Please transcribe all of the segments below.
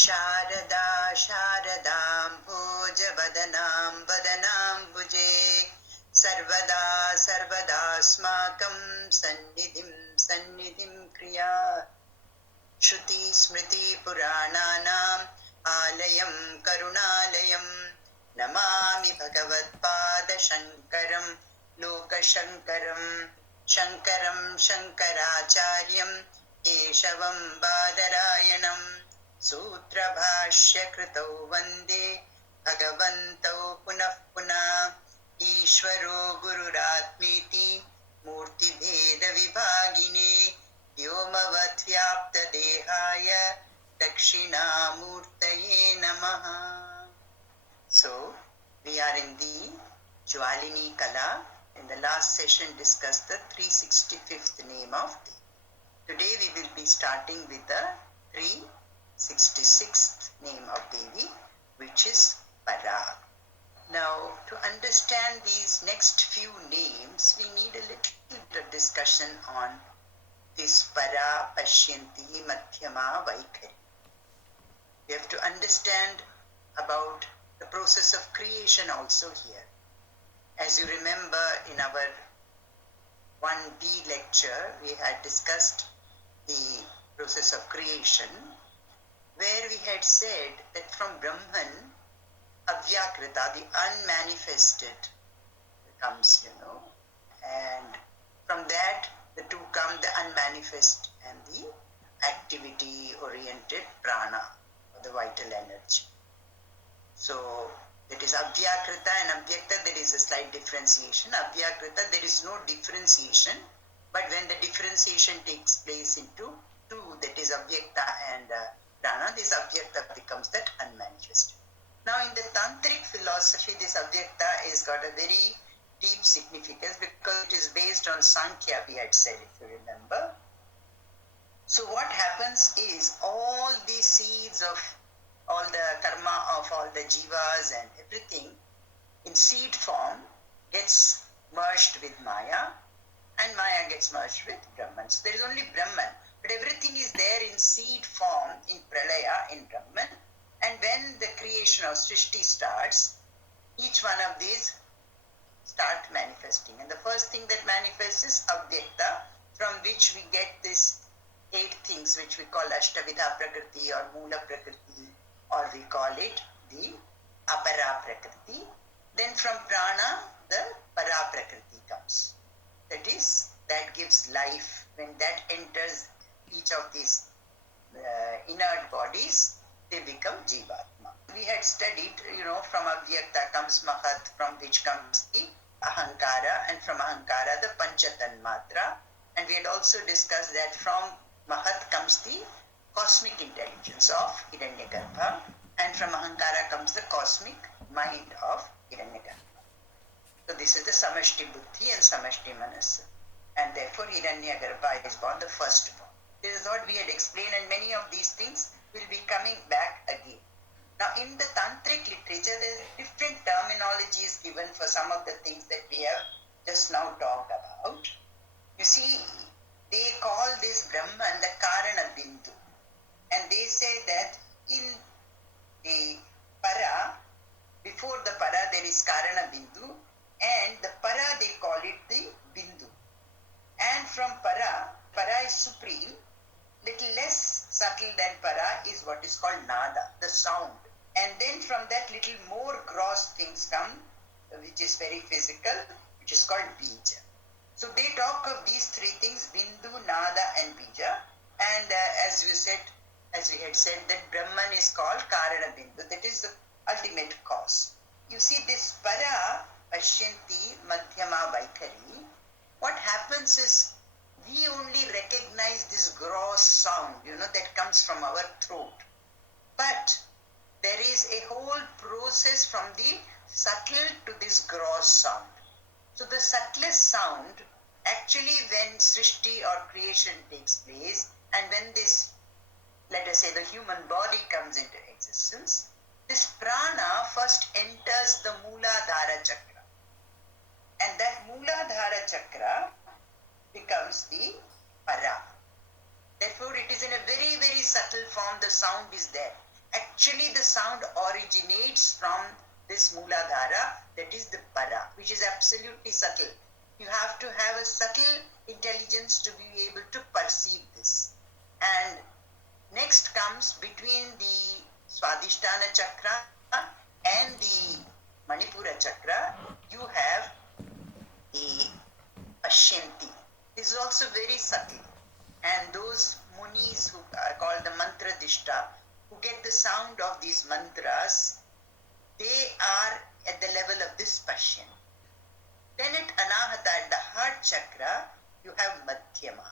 शारदा शारदां भोजवदनां वदनाम्बुजे सर्वदा सर्वदास्माकं सन्निधिं सन्निधिं क्रिया श्रुतिस्मृतिपुराणानाम् आलयं करुणालयं नमामि भगवत्पादशङ्करं लोकशङ्करं शङ्करं शङ्कराचार्यं केशवं बादरायणं सूत्रभाष्यकृतौ वन्दे भगवन्तौ पुनः पुनः ईश्वरो गुरुरात्मेति मूर्तिभेदविभागिने व्योमवद्व्याप्तदेहाय दक्षिणामूर्तये नमः. So, we are in the Jwalini Kala. In the last session discussed the 365th name of Devi. Today we will be starting with the 366th name of Devi, which is Para. Now, to understand these next few names, we need a little bit of discussion on this Para, Pashyanti, Madhyama, Vaikhari. We have to understand about the process of creation also here. As you remember, in our 1B lecture, we had discussed the process of creation, where we had said that from Brahman, Avyakrita, the unmanifested, comes, and from that the two come, the unmanifest and the activity-oriented prana, or the vital energy. So, that is Avyakrita and Avyakta, there is a slight differentiation. Avyakrita, there is no differentiation, but when the differentiation takes place into two, that is Avyakta and prana, this Avyakta becomes that unmanifested. Now, in the Tantric philosophy, this Avyakta has got a very deep significance because it is based on Sankhya, we had said, if you remember. So what happens is all the seeds of all the karma of all the jivas and everything in seed form gets merged with Maya, and Maya gets merged with Brahman. So there is only Brahman, but everything is there in seed form in Pralaya, in Brahman, and when the creation of Srishti starts, each one of these start manifesting. And the first thing that manifests is Avyakta, from which we get this 8 things which we call Ashtavidha Prakriti or Mula Prakriti, or we call it the Apara Prakriti. Then from Prana, the Para Prakriti comes. That is, that gives life. When that enters each of these inert bodies, they become Jivatma. We had studied, from Avyakta comes Mahat, from which comes the Ahankara, and from Ahankara the Panchatanmatra. And we had also discussed that from Mahat comes the cosmic intelligence of Hiranyagarbha, and from Ahankara comes the cosmic mind of Hiranyagarbha. So this is the Samashti Buddhi and Samashti Manasa. And therefore Hiranyagarbha is born, the firstborn. This is what we had explained, and many of these things will be coming back again. Now, in the Tantric literature, there is different terminologies given for some of the things that we have just now talked about. You see, they call this Brahman the Karana Bindu. And they say that in the Para, before the Para, there is Karana Bindu, and the Para, they call it the Bindu. And from Para is supreme. Little less subtle than Para is what is called Nada, the sound. And then from that little more gross things come, which is very physical, which is called Bija. So they talk of these 3 things, Bindu, Nada and Bija. And as we had said, that Brahman is called Karana Bindu, that is the ultimate cause. You see, this Para, Pashyanti, Madhyama, Vaikhari, what happens is, we only recognize this gross sound, that comes from our throat. But there is a whole process from the subtle to this gross sound. So the subtlest sound, actually when Srishti or creation takes place, and when this, let us say, the human body comes into existence, this prana first enters the Mooladhara Chakra. And that Mooladhara Chakra becomes the Para. Therefore, it is in a very, very subtle form, the sound is there. Actually, the sound originates from this Mooladhara, that is the Para, which is absolutely subtle. You have to have a subtle intelligence to be able to perceive this. And next comes between the Swadhisthana Chakra and the Manipura Chakra, you have the Pashyanti. This is also very subtle. And those munis who are called the mantra dishta, who get the sound of these mantras, they are at the level of this Pashyan. Then at Anahata, at the heart chakra, you have Madhyama.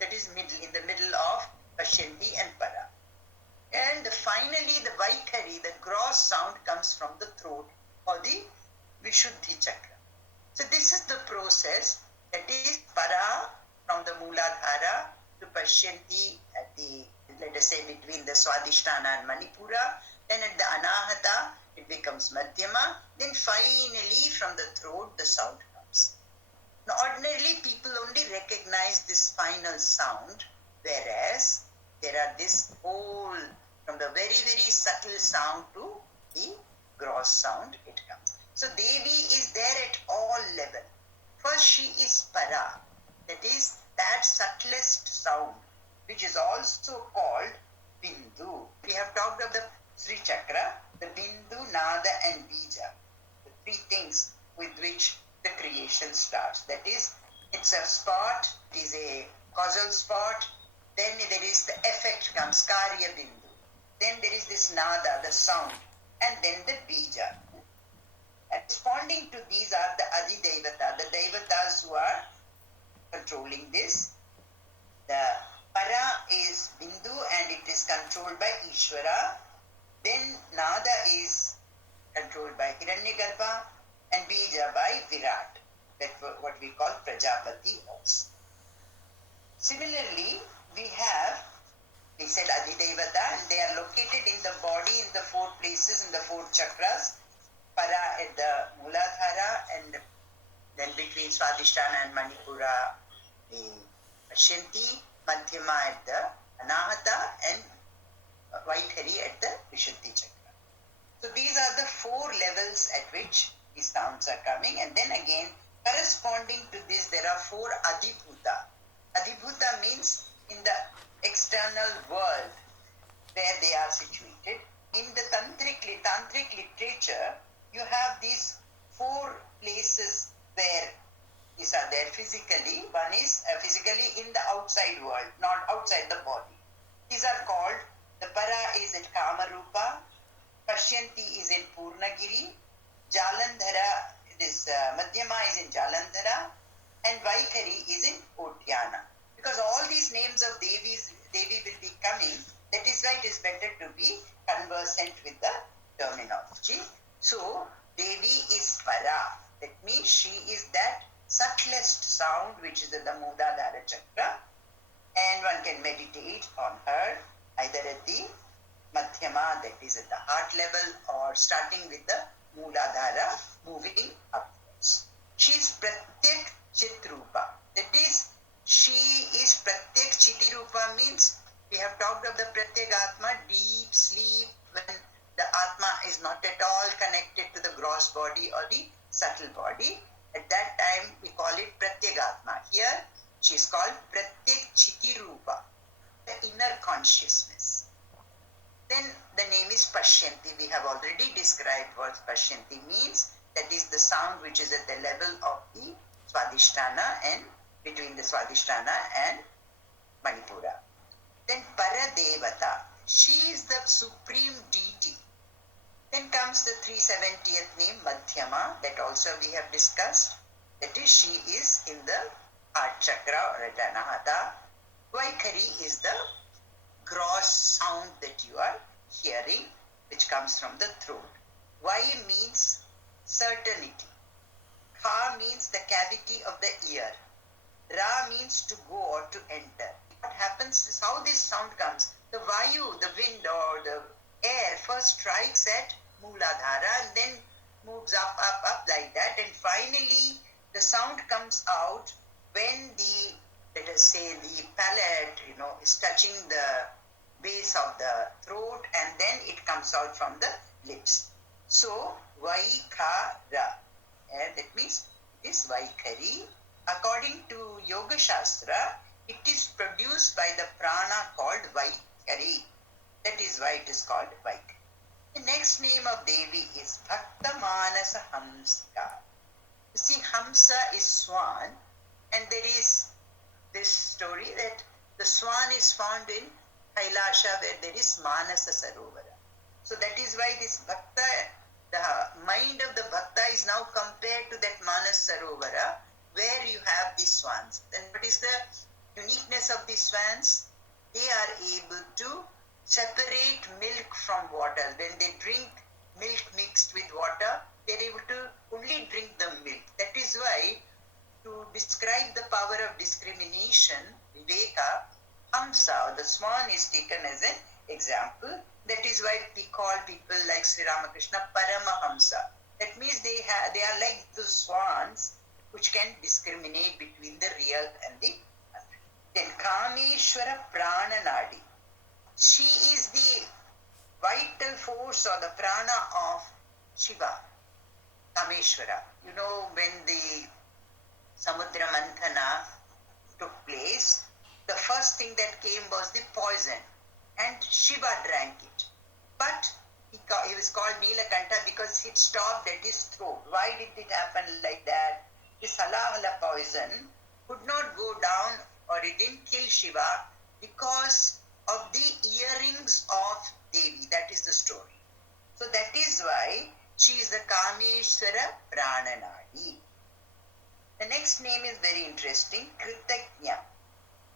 That is in the middle of Pashyanti and Para. And finally, the Vaikhari, the gross sound, comes from the throat or the Vishuddhi chakra. So this is the process, that is Para from the Mooladhara to Pashyanti at the, let us say, between the Swadhisthana and Manipura. Then at the Anahata, it becomes Madhyama. Then finally, from the throat, the sound comes. Now, ordinarily, people only recognize this final sound, whereas there are this whole, from the very, very subtle sound to the gross sound, it comes. So Devi is there at all level. First, she is Para, that is that subtlest sound, which is also called Bindu. We have talked of the Sri Chakra, the Bindu, Nada and Bija, the three things with which the creation starts. That is, it's a spot, it is a causal spot, then there is the effect comes, Karya Bindu. Then there is this Nada, the sound, and then the Bija. And responding to these are the Adhidevata, the Devatas who are controlling this. The Para is Bindu and it is controlled by Ishvara. Then Nada is controlled by Hiranyagarbha and Bija by Virat. That's what we call Prajapati also. Similarly, we said Adhidevata, and they are located in the body in the four places, in the four chakras. Para at the Mooladhara, and then between Swadhisthana and Manipura, the Pashyanti, Madhyama at the Anahata, and Vaikhari at the Vishuddhi chakra. So these are the four levels at which these sounds are coming, and then again, corresponding to this, there are four Adhibhuta. Adhibhuta means in the external world where they are situated. In the tantric literature, you have these four places where these are there physically. One is physically in the outside world, not outside the body. These are called, the Para is at Kamarupa, Pashyanti is in Purnagiri, Jalandhara, Madhyama is in Jalandhara, and Vaikhari is in Otyana. Because all these names of Devi will be coming, that is why it is better to be conversant with the terminology. So, Devi is Para. That means she is that subtlest sound which is at the Mooladhara chakra, and one can meditate on her either at the Madhyama, that is at the heart level, or starting with the Mooladhara, moving upwards. She is Pratyak Chitrupa. That is, she is Pratyak Chitirupa means we have talked of the Pratyak Atma, deep sleep, when the Atma is not at all connected to the gross body or the subtle body. At that time, we call it Pratyagatma. Here, she is called Pratyak Chitirupa, the inner consciousness. Then the name is Pashyanti. We have already described what Pashyanti means. That is the sound which is at the level of the Swadhisthana and between the Swadhisthana and Manipura. Then Paradevata. She is the supreme deity. Then comes the 370th name, Madhyama, that also we have discussed. That is, she is in the heart chakra or at Anahata. Vaikhari is the gross sound that you are hearing, which comes from the throat. Vai means certainty. Kha means the cavity of the ear. Ra means to go or to enter. What happens is how this sound comes. The Vayu, the wind or the air first strikes at Mooladhara and then moves up like that, and finally the sound comes out when the, let us say, the palate, is touching the base of the throat, and then it comes comes out from the lips. So, Vaikhara, that means it is Vaikhari. According to Yoga Shastra, it is produced by the prana called Vaikhari. That is why it is called Vaikhari. The next name of Devi is Bhakta Manasa Hamsika. You see, Hamsa is swan, and there is this story that the swan is found in Kailasha where there is Manasa Sarovara. So that is why this Bhakta, the mind of the Bhakta is now compared to that Manas Sarovara where you have these swans. Then what is the uniqueness of these swans? They are able to separate milk from water. When they drink milk mixed with water, they are able to only drink the milk. That is why, to describe the power of discrimination, Viveka, Hamsa, or the swan, is taken as an example. That is why we call people like Sri Ramakrishna Paramahamsa. That means they are like the swans which can discriminate between the real and the other. Then Kameshwara Prananadi. She is the vital force or the prana of Shiva, Kameshwara. You know, when the Samudra Manthana took place, the first thing that came was the poison, and Shiva drank it. But he was called Nilakanta because it stopped at his throat. Why did it happen like that? This halahala poison could not go down, or it didn't kill Shiva because of the earrings of Devi. That is the story. So that is why she is the Kameshwara Prananadi. The next name is very interesting, Kritagnya.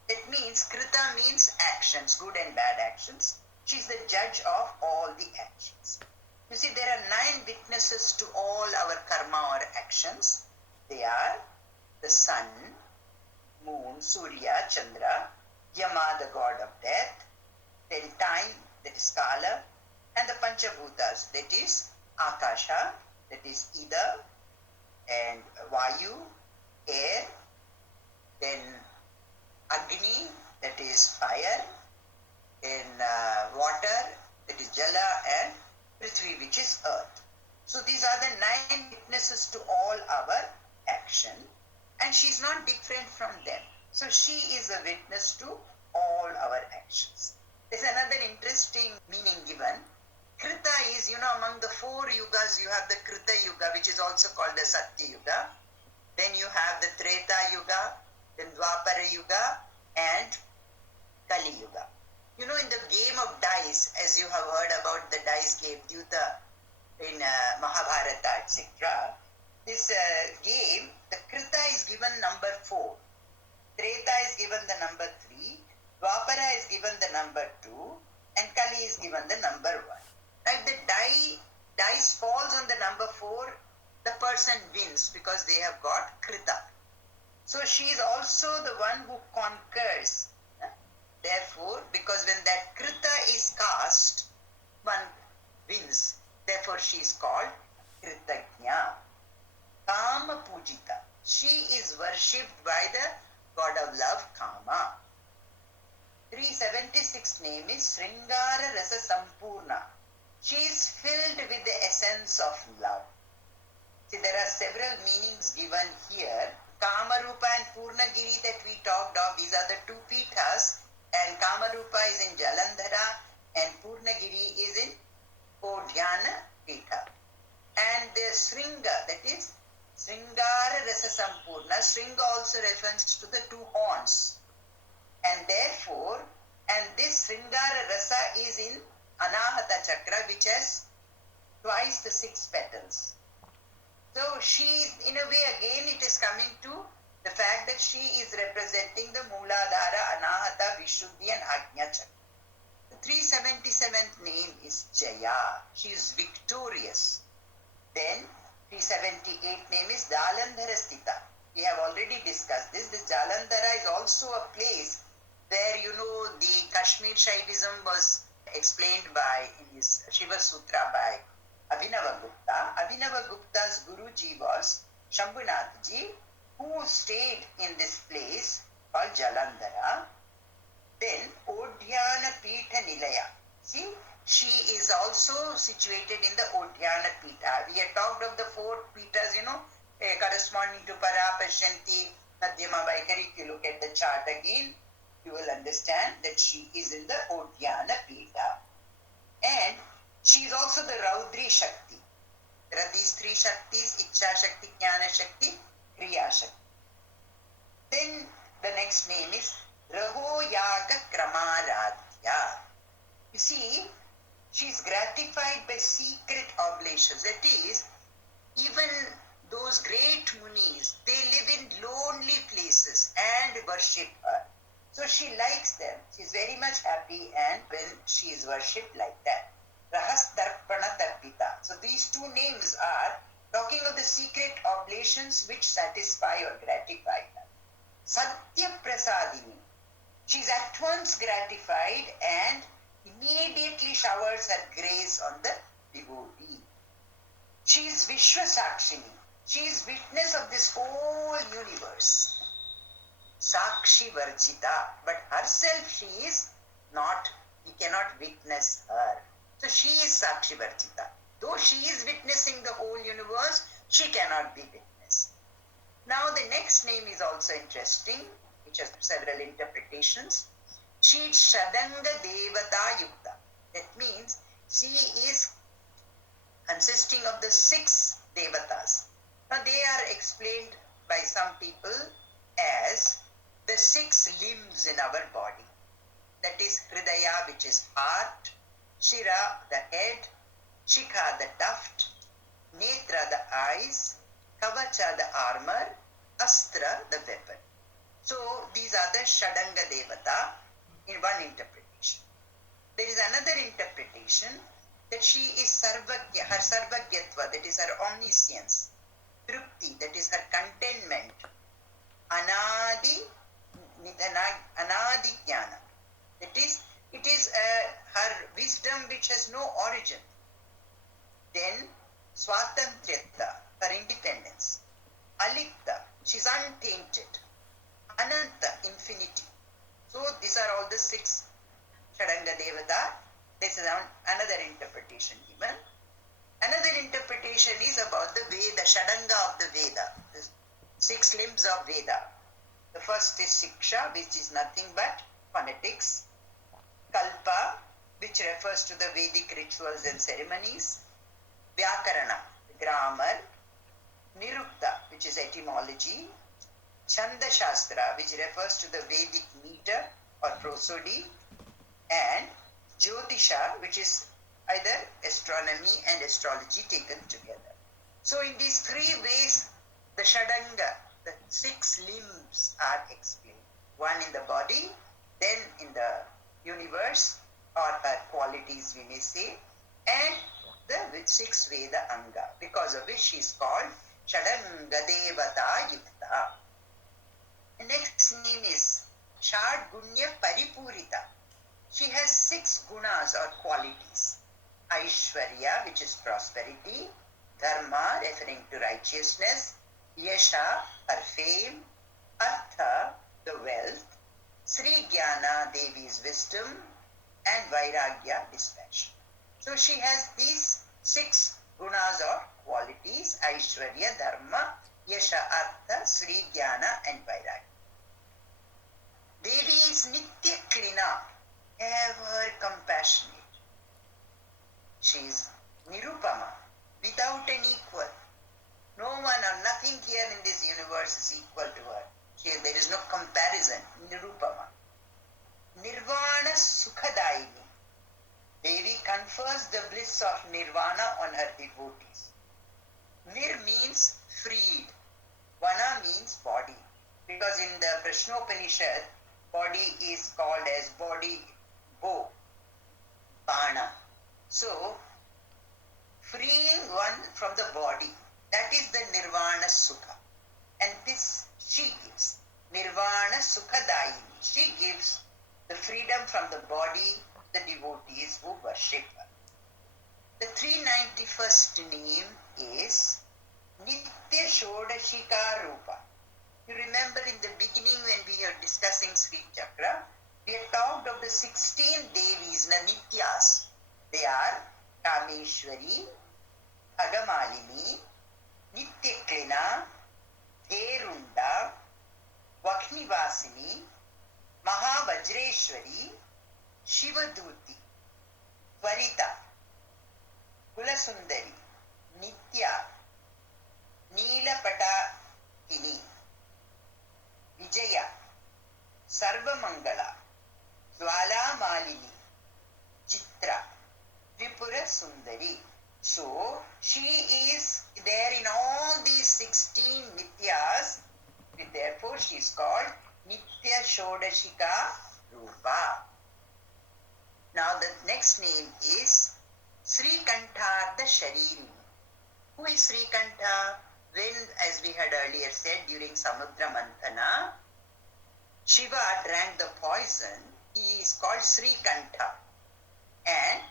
That means, Krita means actions, good and bad actions. She is the judge of all the actions. You see, there are 9 witnesses to all our karma or actions. They are the sun, moon, Surya, Chandra, Yama, the god of death, then time, that is Kala, and the Panchabhutas, that is Akasha, that is Ida, and Vayu, air, then Agni, that is fire, then water, that is Jala, and Prithvi, which is earth. So these are the 9 witnesses to all our action, and she is not different from them. So she is a witness to all our actions. There's another interesting meaning given. Krita is, among the 4 yugas, you have the Krita Yuga, which is also called the Satya Yuga. Then you have the Treta Yuga, then Dwapara Yuga, and Kali Yuga. In the game of dice, as you have heard about the dice game, Dyuta in Mahabharata, etc., this game, the Krita is given number 4, Treta is given the number 3, Dwapara is given the number 2, and Kali is given the number 1. Now, if the dice falls on the number 4, the person wins because they have got Krita. So she is also the one who conquers. Therefore, because when that Krita is cast, one wins. Therefore, she is called Kritagnya. Kama Pujita. She is worshipped by the god of love, Kama. 376 name is Sringara Rasa Sampurna. She is filled with the essence of love. See, there are several meanings given here. Kamarupa and Purnagiri that we talked of, these are the 2 pithas, and Kamarupa is in Jalandhara and Purnagiri is in Kodhyana Pitha. And the Sringa, that is Sringara Rasa Sampurna. Sringa also refers to the 2 horns. And therefore, and this Sringara Rasa is in Anahata Chakra, which has twice the 6 petals. So she, in a way, again it is coming to the fact that she is representing the Mooladhara, Anahata, Vishuddhi and Ajna Chakra. The 377th name is Jaya. She is victorious. Then 378th name is Jalandhara Sthita. We have already discussed this. This Jalandhara is also a place where, the Kashmir Shaivism was explained by, in his Shiva Sutra, by Abhinava Gupta. Abhinava Gupta's Guruji was Shambhunathji, who stayed in this place called Jalandhara. Then Odhyana Pitha Nilaya. See, she is also situated in the Udhyana Pita. We had talked of the 4 Pitas, corresponding to Para, Pashyanti, Madhyama, Vaikhari. If you look at the chart again, you will understand that she is in the Udhyana Pita. And she is also the Raudri Shakti. There are these 3 Shaktis, Ichcha Shakti, Jnana Shakti, Kriya Shakti. Then the next name is Raho Yaga Kramaradhya. You see, she is gratified by secret oblations. That is, even those great munis, they live in lonely places and worship her. So she likes them. She is very much happy and when she is worshipped like that. Rahas Tarpana Tarpita. So these 2 names are talking of the secret oblations which satisfy or gratify her. Satya Prasadini. She is at once gratified and immediately showers her grace on the devotee. She is Vishwasakshini. She is witness of this whole universe. Sakshi Varjita. But herself she is not, we cannot witness her. So she is Sakshi Varjita. Though she is witnessing the whole universe, she cannot be witnessed. Now the next name is also interesting, which has several interpretations. She is Shadanga Devata Yukta. That means she is consisting of the 6 Devatas. Now they are explained by some people as the 6 limbs in our body. That is Hridaya, which is heart, Shira, the head, Shikha, the tuft, Netra, the eyes, Kavacha, the armor, Astra, the weapon. So these are the Shadanga Devata in one interpretation. There is another interpretation that she is Sarvagya, her Sarvagyatva, that is her omniscience, Trupti, that is her contentment, Anadi Jnana. It is her wisdom which has no origin. Then Swatantriyata, her independence. Alikta, she is untainted. Ananta, infinity. So these are all the 6 Shadanga Devata. This is another interpretation given. Another interpretation is about the Veda, Shadanga of the Veda, the 6 limbs of Veda. The first is Siksha, which is nothing but phonetics. Kalpa, which refers to the Vedic rituals and ceremonies. Vyakarana, grammar. Nirukta, which is etymology. Chanda Shastra, which refers to the Vedic meter or prosody. And Jyotisha, which is either astronomy and astrology taken together. So in these 3 ways, the Shadanga, the 6 limbs are explained. One in the body, then in the universe, or her qualities we may say, and the 6 Veda Anga, because of which she is called Shadanga Devata Yukta. The next name is Shad Gunya Paripurita. She has 6 gunas or qualities. Aishwarya, which is prosperity. Dharma, referring to righteousness. Yasha, her fame. Artha, the wealth. Sri Jnana, Devi's wisdom. And Vairagya, dispassion. So she has these 6 gunas or qualities. Aishwarya, Dharma, Yasha, Artha, Sri Jnana and Vairagya. Devi is Nitya Krina, ever compassionate. She is Nirupama, without an equal. No one or nothing here in this universe is equal to her. There is no comparison. Nirupama. Nirvana Sukhadaini. Devi confers the bliss of Nirvana on her devotees. Nir means freed. Vana means body. Because in the Prashnopanishad, body is called as body bow, bana. So, freeing one from the body, that is the Nirvana Sukha. And this she gives. Nirvana Sukhadaini. She gives the freedom from the body, the devotees who worship her. The 391st name is Nitya Shodashika Rupa. You remember in the beginning when we were discussing Sri Chakra, we had talked of the 16 Devis, Nityas. They are Kameshwari, Agamalini, Nityaklina, Herunda, Vakhnivasini, Mahavajreshwari, Shivaduti, Tvarita, Kulasundari, Nitya, Neelapatini, Vijaya, Sarvamangala, Jwala Malini, Chitra, Tripura Sundari. So she is there in all these 16 Nityas. Therefore she is called Nitya Shodashika Rupa. Now the next name is Sri Kantha the Sharini. Who is Sri Kantha? When, as we had earlier said, during Samudra Manthana, Shiva drank the poison. He is called Sri Kantha. And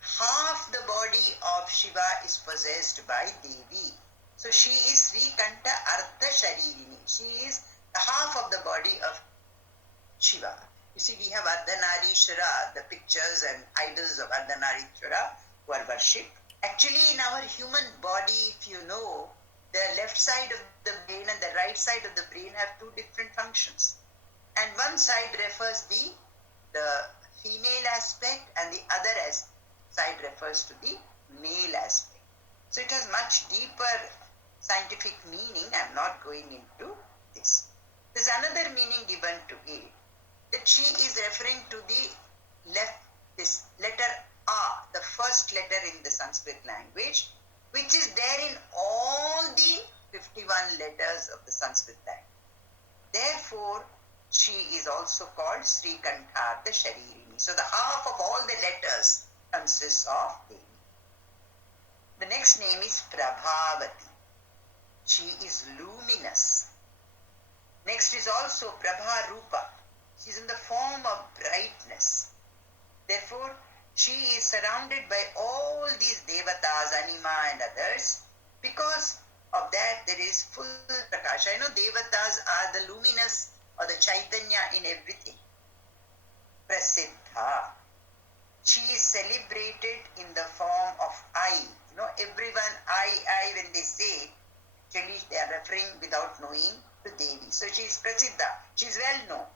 half the body of Shiva is possessed by Devi. So she is Sri Kantha Ardha Sharirini. She is the half of the body of Shiva. You see, we have Ardhanarishwara, the pictures and idols of Ardhanarishwara who are worshipped. Actually, in our human body, if you know, the left side of the brain and the right side of the brain have two different functions. And one side refers the female aspect and the other side refers to the male aspect. So it has much deeper scientific meaning. I am not going into this. There's another meaning given to it, that she is referring to the left, this letter A, the first letter in the Sanskrit language, which is there in all the 51 letters of the Sanskrit language. Therefore, she is also called Sri Kantha the Sharirini. So the half of all the letters consists of Devi. The next name is Prabhavati. She is luminous. Next is also Prabha Rupa. She is in the form of brightness. Therefore, she is surrounded by all these devatas, anima and others. Because of that, there is full prakasha. I know devatas are the luminous or the chaitanya in everything. Prasiddha. She is celebrated in the form of I. You know, everyone I when they say, actually they are referring without knowing to Devi. So she is Prasiddha. She is well known.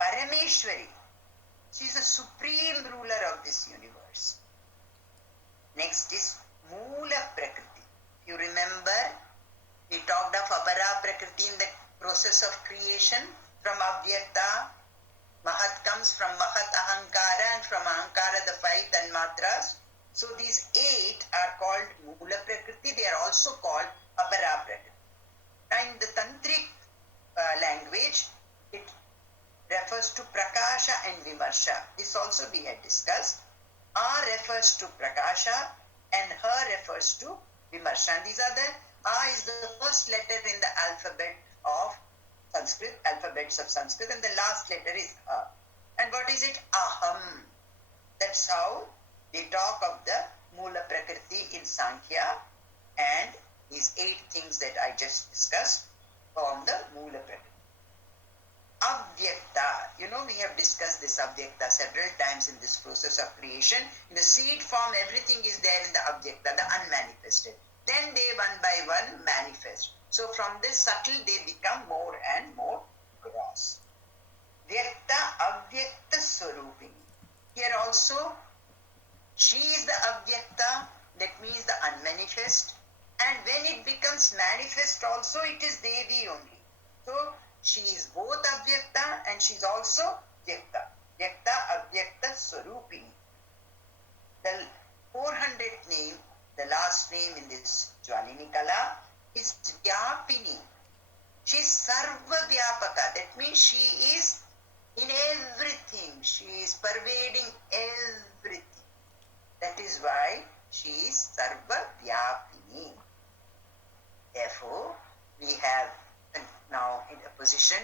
Parameswari. She is the supreme ruler of this universe. Next is Moola Prakriti. You remember, we talked of Apara Prakriti in the process of creation. From Avyakta, Mahat comes from Mahat Ahankara, and from Ahankara the 5 Tanmatras. So these 8 are called Moola Prakriti. They are also called Apara Prakriti. Now in the Tantric language, it refers to Prakasha and Vimarsha. This also we had discussed. A refers to Prakasha and Her refers to Vimarsha. And these are the, A is the first letter in the alphabet of Sanskrit, alphabets of Sanskrit, and the last letter is A. And what is it? Aham. That's how they talk of the Moola Prakriti in Sankhya, and these 8 things that I just discussed form the Moola Prakriti. Avyakta. You know, we have discussed this Avyakta several times in this process of creation. In the seed form, everything is there in the Avyakta, the unmanifested. Then they one by one manifest. So from this subtle, they become more and more gross. Vyakta, Avyakta Swarupini. Here also, she is the Avyakta, that means the unmanifest. And when it becomes manifest also, it is Devi only. So, she is both Avyakta and she is also Vyakta. Vyakta, Avyakta, Swarupini. The 400th name, the last name in this Jwalini Kala, is Vyapini. She is Sarva Vyapaka. That means she is in everything. She is pervading everything. That is why she is Sarva Vyapini. Therefore, we have now in a position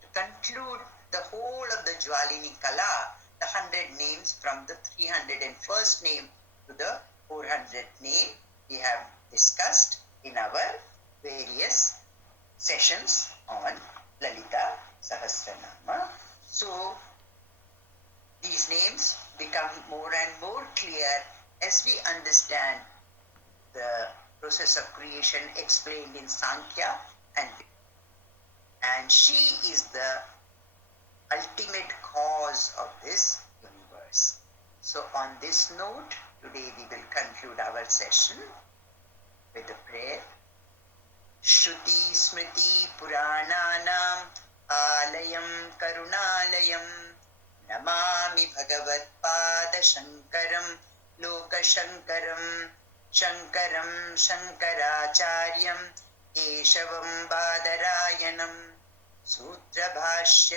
to conclude the whole of the Jwalini Kala, the 100 names from the 301st name to the 400th name we have discussed in our various sessions on Lalita Sahasranamam. So, these names become more and more clear as we understand the process of creation explained in Sankhya and she is the ultimate cause of this universe. So on this note, today we will conclude our session with a prayer. Shruti Smriti Purananam Alayam Karunalayam Namami Bhagavat Pada Shankaram Lokashankaram Shankaram Shankaracharyam Keshavam Badarayanam Sutra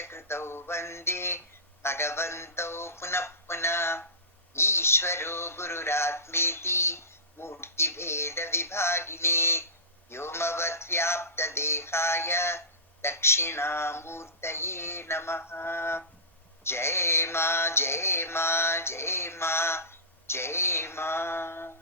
Kritau Vande Bhagavantau Punah Punah Ishvaro Gururatmeti Murti Bheda Vibhagine Yomavat Vyapta Dehaya Dakshinamurtaye Namaha. Jai Ma, Jai Ma, Jai Ma, Jai Ma.